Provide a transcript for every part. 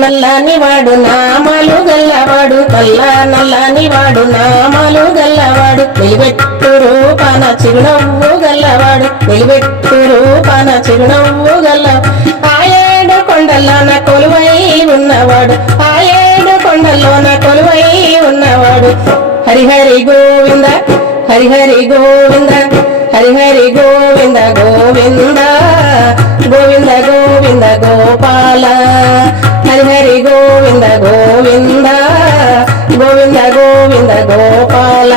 నల్లని వాడు నామాలు గల్లవాడు, నల్లని వాడు నామాలు గల్లవాడు, నిలబెట్టు రూపాన చిరునవ్వు గల్లవాడు, నిలబెట్టు రూపాన చిరునవ్వు గల్ల. ఆయేడు కొండల్లోన కొలువై ఉన్నవాడు, ఆయేడు కొండల్లోన కొలువై ఉన్నవాడు. హరిహరి గోవింద హరిహరి గోవింద హరిహరి గోవింద గోవింద గోవింద గోవింద గోపాల. హరిహరి గోవింద గోవింద గోవింద గోవింద గోపాల.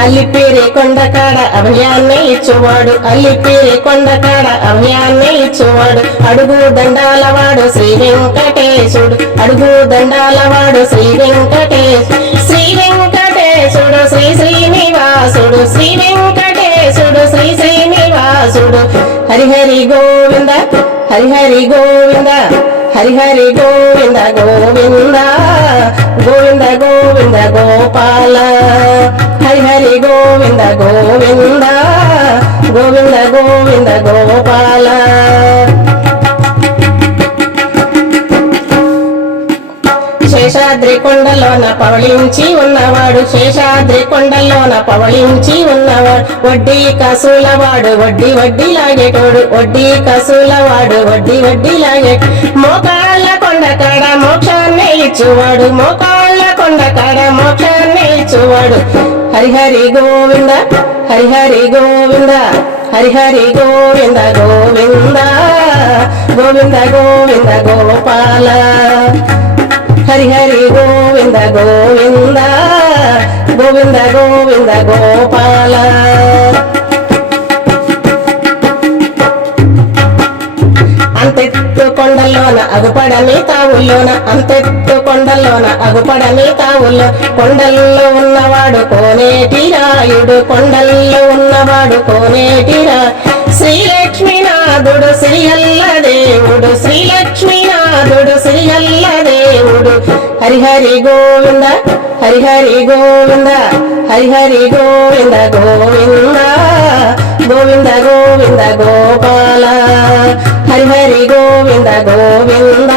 అల్లిపిరి కొండకాడ అభయాన్ని ఇచ్చువాడు, అల్లిపిరి కొండకాడ అభయాన్ని ఇచ్చువాడు. అడుగు దండాలవాడు శ్రీ వెంకటేశుడు, అడుగు దండాలవాడు శ్రీ వెంకటేశుడు, శ్రీ వెంకటేశుడు శ్రీ శ్రీనివాసుడు, శ్రీ వెంకటేశుడు శ్రీ శ్రీనివాసుడు. హరిహరి గోవింద హరిహరి గోవింద హరిహరి గోవింద గోవింద గోవింద గోవింద గోపాల. హరిహరి గోవింద గోవింద గోవింద గోవింద గోపాల. శేషాద్రి కొండలోన పవళించి ఉన్నవాడు, శేషాద్రి కొండలోన పవళించి ఉన్నవాడు. వడ్డీ కసులవాడు వడ్డీ వడ్డీ లాగేటోడు, వడ్డీ కసులవాడు వడ్డీ వడ్డీ లాగే. మోకాళ్ళ కొండ కాడ మోక్షాన్ని ఇచ్చువాడు, మోకాళ్ళ కొండ కాడ మోక్షాన్ని ఇచ్చువాడు. హరిహరి గోవింద హరిహరి గోవింద హరిహరి గోవింద గోవింద గోవింద గోవింద గోపాల. హరిహరి గోవింద గోవింద గోవింద గోవింద గోపాల. అంతెత్తు కొండల్లోన అగుపడని తావుల్లోన, అంతెత్తు కొండల్లోన అగుపడని తావుల్లో. కొండల్లో ఉన్నవాడు కోనేటి రాయుడు, కొండల్లో ఉన్నవాడు కోనేటి రాయుడు. శ్రీలక్ష్మీనాథుడు శ్రీయల్ల దేవుడు, శ్రీలక్ష్మీనాథుడు శ్రీయల్ల దేవుడు. హరిహరి గోవింద హరిహరి గోవింద హరిహరి గోవింద గోవింద గోవింద గోవింద గోపాల. హరిహరి గోవింద గోవింద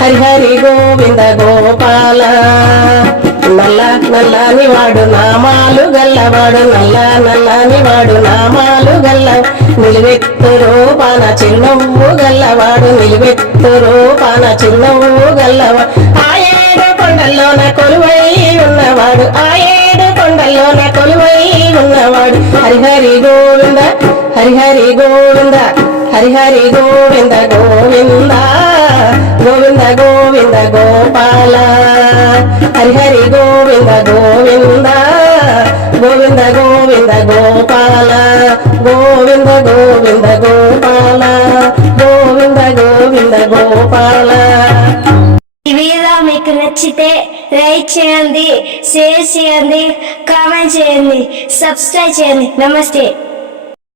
హరిహరి గోవింద గోపాల. నల్లని వాడు నామాలు గల్లవాడు, నల్లని వాడు నామాలు గల్ల. నిలువెత్తు రూపాన చిరునవ్వు గల్లవాడు, నిలువెత్తు రూపాన చిరునవ్వు గల్లవాడు. ఆయేడు కొండల్లోన కొలువై ఉన్నవాడు, ఆయేడు కొండల్లోన కొలువై ఉన్నవాడు. హరిహరి గోవింద హరిహరి గోవింద హరిహరి గోవింద గోవింద గోవింద గోవింద గోపాల. హరిహరి గోవింద గోవింద గోవింద గోవింద గోపాల. గోవింద గోవింద గోపాల గోవింద గోవింద గోపాల. ఈ వీడియో మీకు నచ్చితే లైక్ చేయండి, షేర్ చేయండి, కామెంట్ చేయండి, సబ్స్క్రైబ్ చేయండి. నమస్తే.